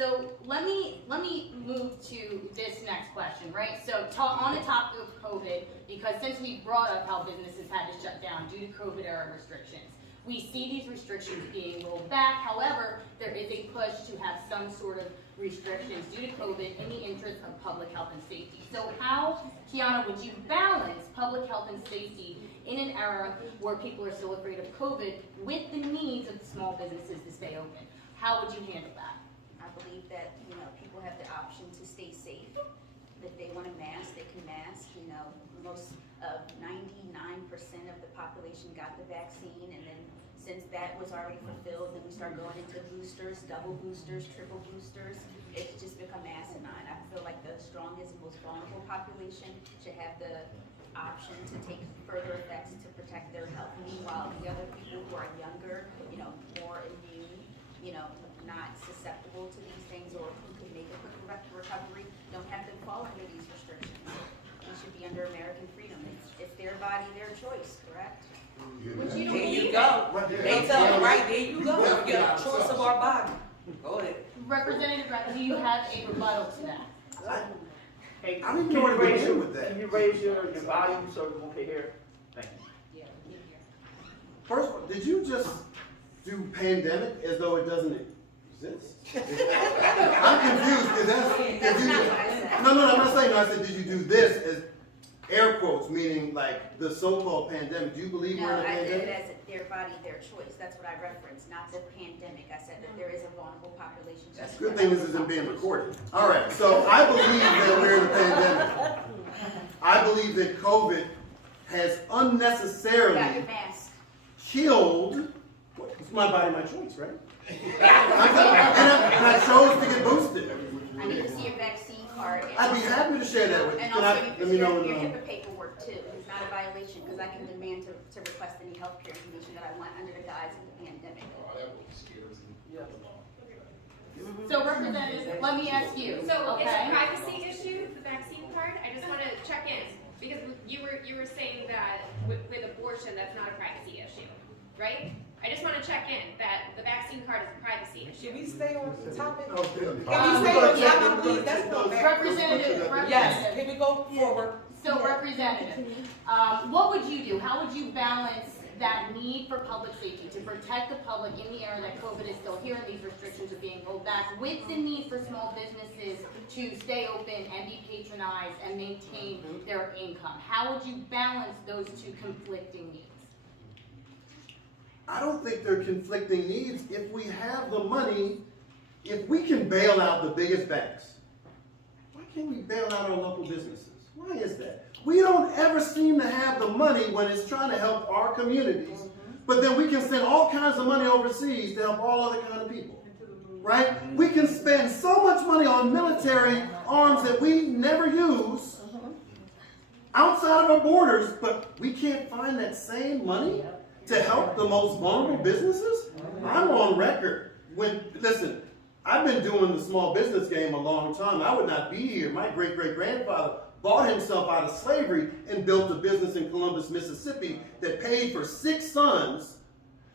So let me move to this next question, right? So on the topic of COVID, because since we brought up how businesses had to shut down due to COVID era restrictions, we see these restrictions being rolled back. However, there is a push to have some sort of restrictions due to COVID in the interest of public health and safety. So how, Kiana, would you balance public health and safety in an era where people are still afraid of COVID with the needs of small businesses to stay open? How would you handle that? I believe that, people have the option to stay safe. If they want to mask, they can mask. Most of 99% of the population got the vaccine, and then since that was already fulfilled, then we start going into boosters, double boosters, triple boosters. It's just become asinine. I feel like the strongest, most vulnerable population should have the option to take further effects to protect their health. Meanwhile, the other people who are younger, more immune, not susceptible to these things, or who can make a quick recovery, don't have to fall under these restrictions. They should be under American freedom. It's their body, their choice, correct? But you don't There you believe go. They tell them right there you go. We get a choice of our body. Go ahead. Representative Ratner, do you have a rebuttal to that? Hey, I don't even know where to begin with that. Can you raise your volume so everyone can hear? Thank you. Yeah. First of all, did you just do pandemic as though it doesn't exist? I'm confused because That's not what I said. No, I'm not saying no. I said, did you do this as air quotes, meaning like the so-called pandemic? Do you believe No, we're in a I did pandemic? it as their body, their choice. That's what I referenced, not the pandemic. I said that there is a vulnerable population. That's good thing this isn't being recorded. All right, so I believe that we're in a pandemic. I believe that COVID has You got your unnecessarily mask. killed. It's my body, my choice, right? and I chose to get boosted. I need to see your vaccine card. I'd be happy to share that with you. And Can also I, let me know your when, HIPAA paperwork too. It's not a violation because I can demand to request any healthcare information that I want under the guise of the pandemic. So Representative, let me ask you, So it's a okay? privacy issue, the vaccine card? I just want to check in, because you were saying that with abortion, that's not a privacy issue, right? I just want to check in that the vaccine card is a privacy Should issue. we stay on the topic? no, Can we stay on the topic, please? That's not bad. Representative, Yes, can we go forward? So Representative, what would you do? How would you balance that need for public safety to protect the public in the era that COVID is still here and these restrictions are being rolled back with the need for small businesses to stay open and be patronized and maintain their income? How would you balance those two conflicting needs? I don't think they're conflicting needs. If we have the money, if we can bail out the biggest banks, why can't we bail out our local businesses? Why is that? We don't ever seem to have the money when it's trying to help our communities, but then we can send all kinds of money overseas to help all other kind of people, right? We can spend so much money on military arms that we never use outside of our borders, but we can't find that same money to help the most vulnerable businesses. I'm on record. Listen, I've been doing the small business game a long time. I would not be here. My great-great-grandfather bought himself out of slavery and built a business in Columbus, Mississippi that paid for 6 sons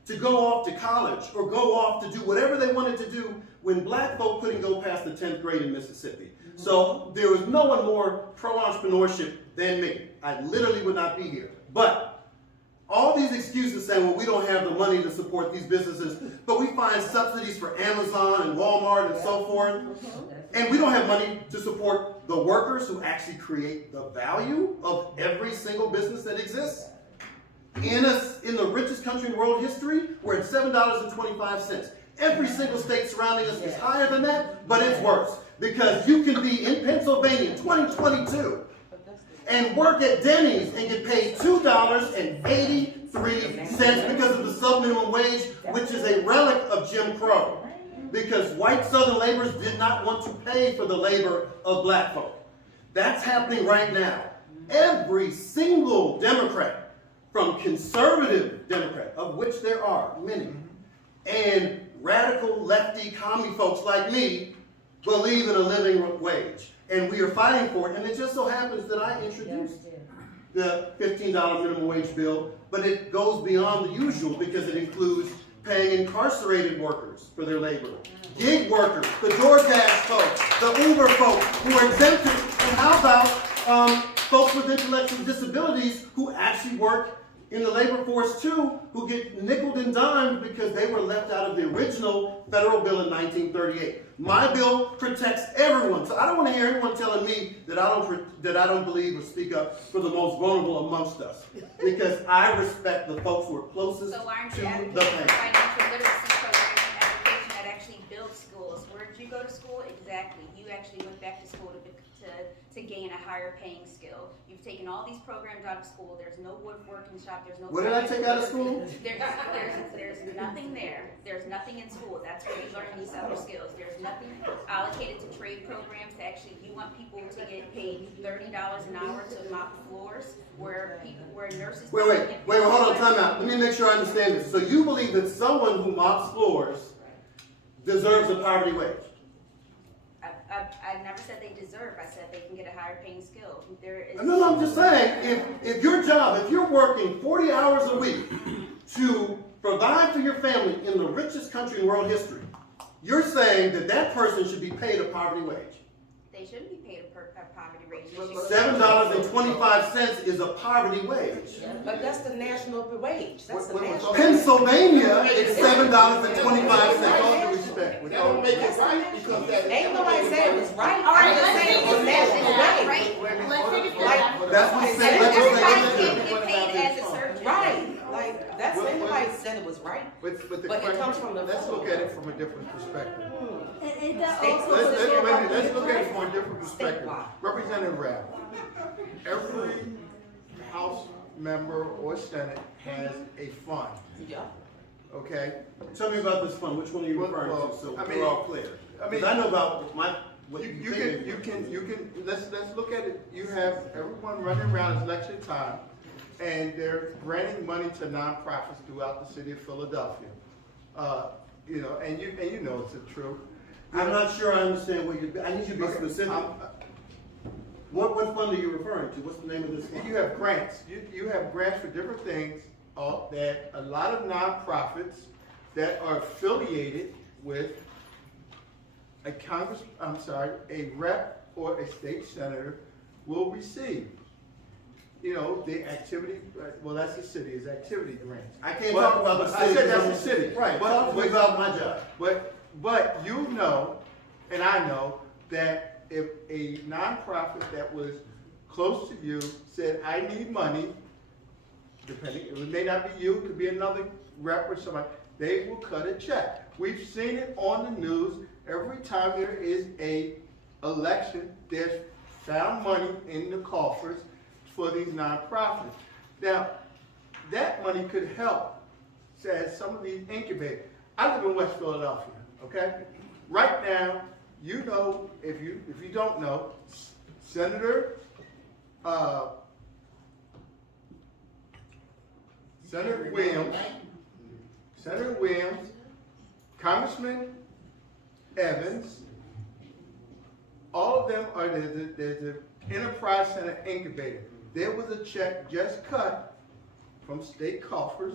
to go off to college or go off to do whatever they wanted to do when black folk couldn't go past the 10th grade in Mississippi. So there was no one more pro-entrepreneurship than me. I literally would not be here. But all these excuses saying, well, we don't have the money to support these businesses, but we find subsidies for Amazon and Walmart and so forth, and we don't have money to support the workers who actually create the value of every single business that exists. In the richest country in world history, we're at $7.25. Every single state surrounding us is higher than that, but it's worse. Because you can be in Pennsylvania 2022 and work at Denny's and get paid $2.83 because of the sub-minimum wage, which is a relic of Jim Crow. Because white Southern laborers did not want to pay for the labor of black folk. That's happening right now. Every single Democrat, from conservative Democrat, of which there are many, and radical lefty commie folks like me, believe in a living wage. And we are fighting for it. And it just so happens that I introduced the $15 minimum wage bill, but it goes beyond the usual because it includes paying incarcerated workers workers for their labor, gig workers, the DoorDash folks, the Uber folks who are exempted, and how about folks with intellectual disabilities who actually work in the labor force too, who get nickeled and dimed because they were left out of the original federal bill in 1938. My bill protects everyone, so I don't want to hear anyone telling me that I don't believe or speak up for the most vulnerable amongst us, because I respect the folks who are closest So why aren't to you the advocating pain. for financial literacy programs and education that actually build schools? Where did you go to school? Exactly. You actually went back to school to gain a higher paying skill. You've taken all these programs out of school. There's no woodworking shop. There's no. What did I take out of school? There's nothing there. There's nothing in school. That's where you learn these other skills. There's nothing allocated to trade programs. Actually, you want people to get paid $30 an hour to mop floors, where nurses. Wait, hold on, time out. Let me make sure I understand this. So you believe that someone who mops floors deserves a poverty wage? I never said they deserve. I said they can get a higher paying skill. There is. No, I'm just saying, if your job, if you're working 40 hours a week to provide for your family in the richest country in world history, you're saying that that person should be paid a poverty wage. They shouldn't be paid a poverty wage. $7.25 is a poverty wage. But that's the national wage. That's the national. Pennsylvania, it's $7.25. That don't make it right because that. Ain't nobody saying it's right. All right, I'm just let's saying take it's it national back, wage. Let's take it Like, back. That's what he said. Everybody can get paid as a surgeon. Right, like, that's, ain't nobody said it was right. But But it comes from the. let's look at it from a different perspective. It Let's look at it from a different perspective. Statewide. Representative Rabb, every House member or Senate has a fund, Yeah. okay? Tell me about this fund. Which one are you referring Well, to? So I mean- we're all clear. I mean- Because I know about what You you can, let's look at it. You have everyone running around, it's election time, and they're granting money to nonprofits throughout the city of Philadelphia. You know, and you know it's the truth. I'm not sure I understand what I need you to be specific. What fund are you referring to? What's the name of this fund? You have grants. You have grants for different things that a lot of nonprofits that are affiliated with a rep or a state senator will receive. You know, the activity, well, that's the city, is activity grants. I can't But- talk about the but city. I said that's the city. Right, But- talk to me about my job. But you know, and I know, that if a nonprofit that was close to you said, I need money, depending, it may not be you, it could be another rep or somebody, they will cut a check. We've seen it on the news. Every time there is a election, there's found money in the coffers for these nonprofits. Now, that money could help, says some of these incubators. I live in West Philadelphia, okay? Right now, you know, if you don't know, Senator Williams, Congressman Evans, all of them are, there's the Enterprise Center Incubator. There was a check just cut from state coffers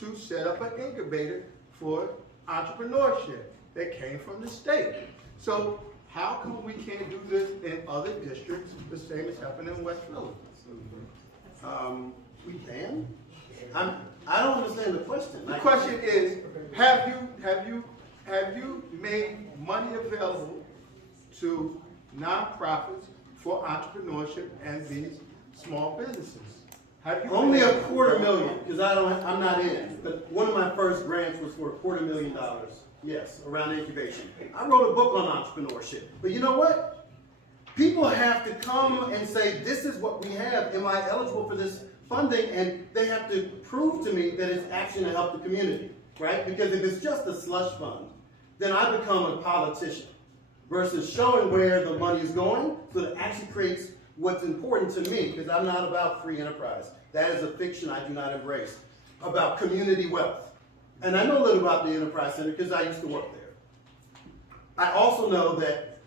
to set up an incubator for entrepreneurship that came from the state. So how come we can't do this in other districts, the same as happened in West Philly? We can? I don't understand the question. The question is, have you made money available to nonprofits for entrepreneurship and these small businesses? Have you Only $250,000, because I'm not in. But one of my first grants was for $250,000. Yes, around incubation. I wrote a book on entrepreneurship. But you know what? People have to come and say, this is what we have. Am I eligible for this funding? And they have to prove to me that it's actually to help the community, right? Because if it's just a slush fund, then I become a politician versus showing where the money is going, so that it actually creates what's important to me, because I'm not about free enterprise. That is a fiction I do not embrace. About community wealth. And I know a little about the Enterprise Center because I used to work there. I also know that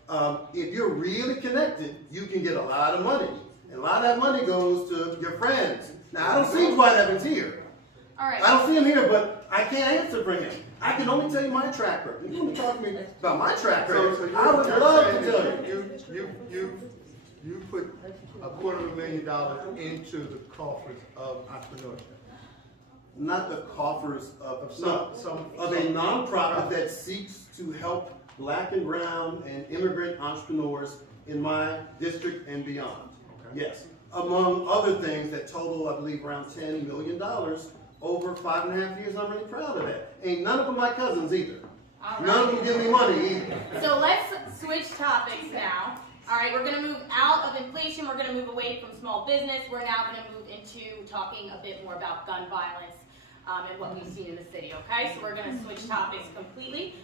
if you're really connected, you can get a lot of money. And a lot of that money goes to your friends. Now, I don't see Dwight Evans here. All right. I don't see him here, but I can't answer for him. I can only tell you my track record. You want to talk to me about my track So record? I would you're love saying to tell that you. you put $250,000 into the coffers of entrepreneurship. Not the coffers of Some- of a nonprofit that seeks to help black and brown and immigrant entrepreneurs in my district and beyond. Okay. Yes, among other things that total, I believe, around $10 million over 5.5 years. I'm really proud of that. Ain't none of them my cousins either. All None of right. them give me money either. So let's switch topics now. All right, we're gonna move out of inflation. We're gonna move away from small business. We're now gonna move into talking a bit more about gun violence and what we've seen in the city. Okay, so we're gonna switch topics completely.